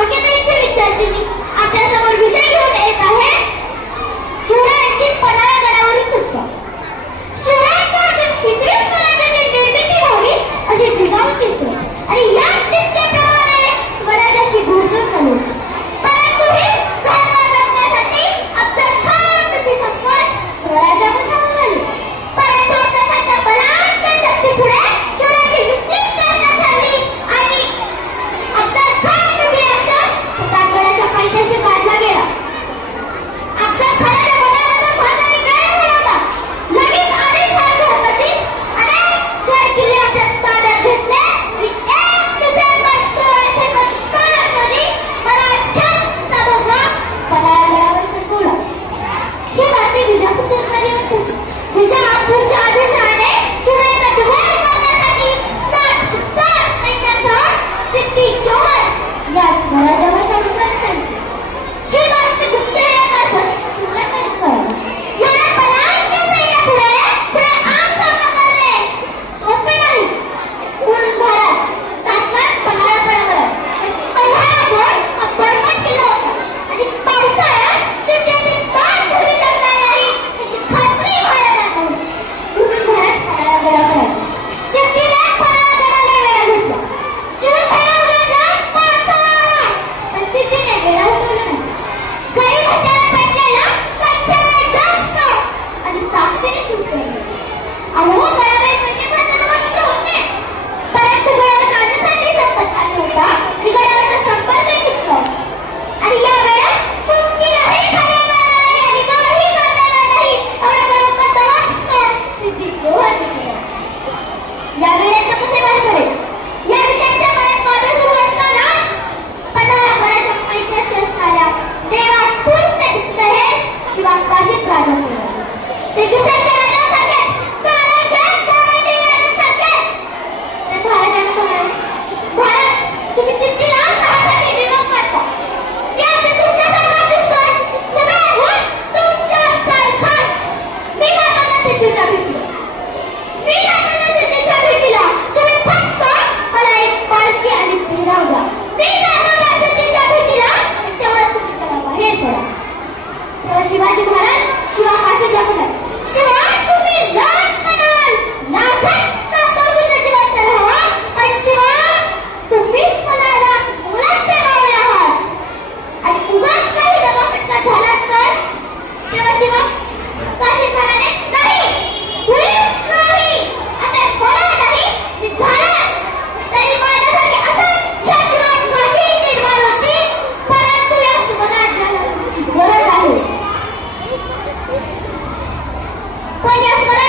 विद्यार्थिनी आपल्यासमोर विषय घेऊन येत आहे. शिवरायांची पन्नास 关键是个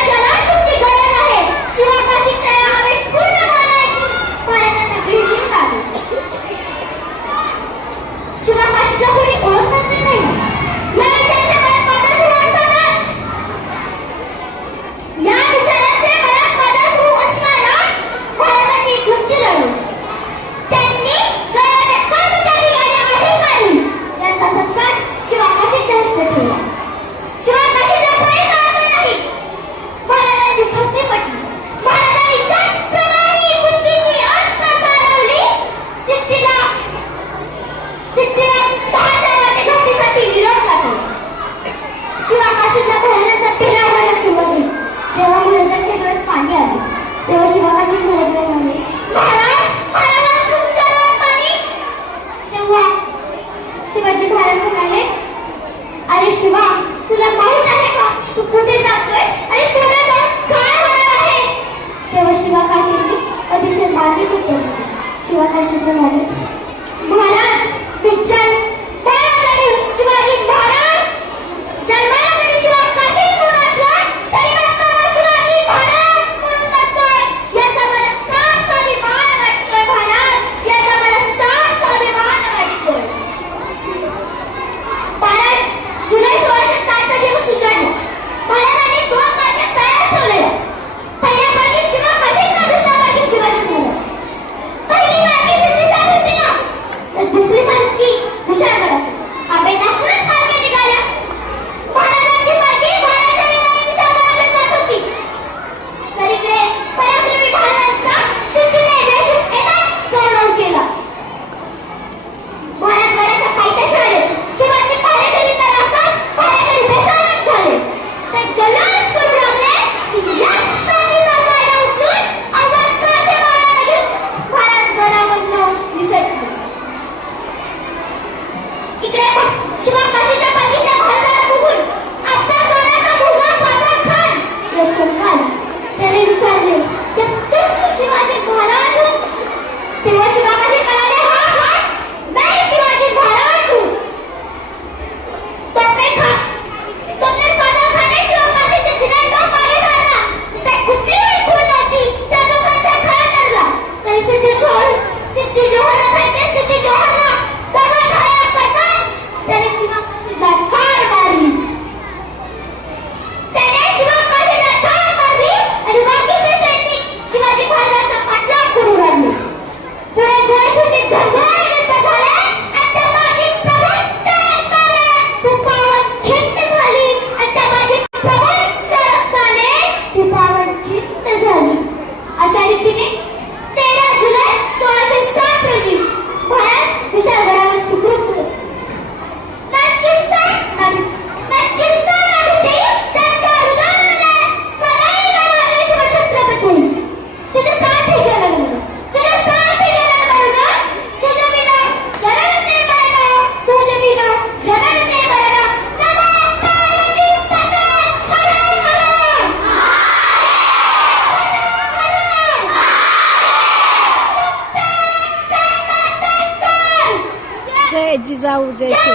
ejji zaawujeechu.